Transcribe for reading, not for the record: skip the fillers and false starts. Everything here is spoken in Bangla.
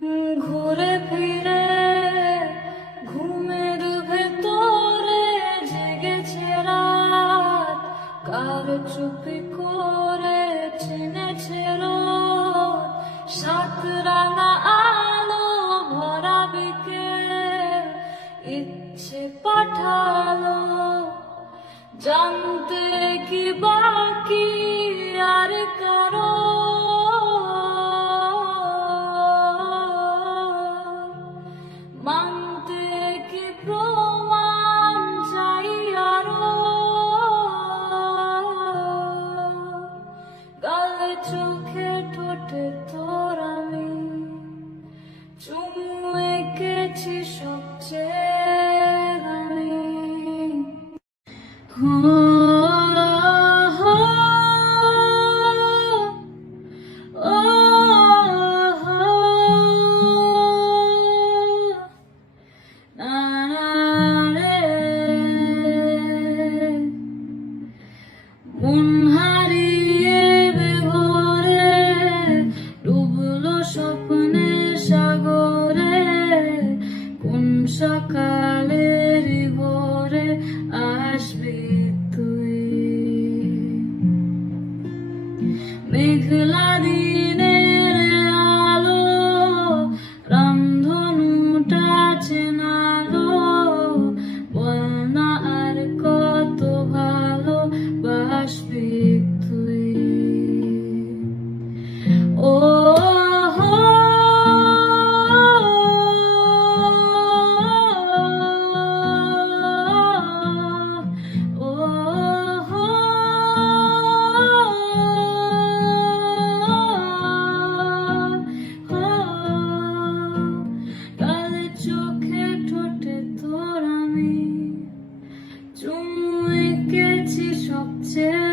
ঘুরে ফিরে ঘুমের ভেতরে জেগেছে রাত, কার চুপি করে চিনেছে রোদ, সাত রাঙা আলো ভরা বিকেল ইচ্ছে পাঠালো জানতে কি বাকি আর কারো। মানতে কি প্রমাণ চাই আরো, গালে চোখে ঠোঁটে তোর আমি চুমু এঁকেছি সবচেয়ে দামি। মন হারিয়ে বেঘরে ডুবলো স্বপ্নের সাগরে, কোন সকালের ভোরে আসবি তুই। মেঘলা দিনের আলো রামধনুটা চেনালো, বল না আর কত ভালো বাসবি তুই। ও চোখে ঠোঁটে তোর আমি চুমু এঁকেছি সবচেয়ে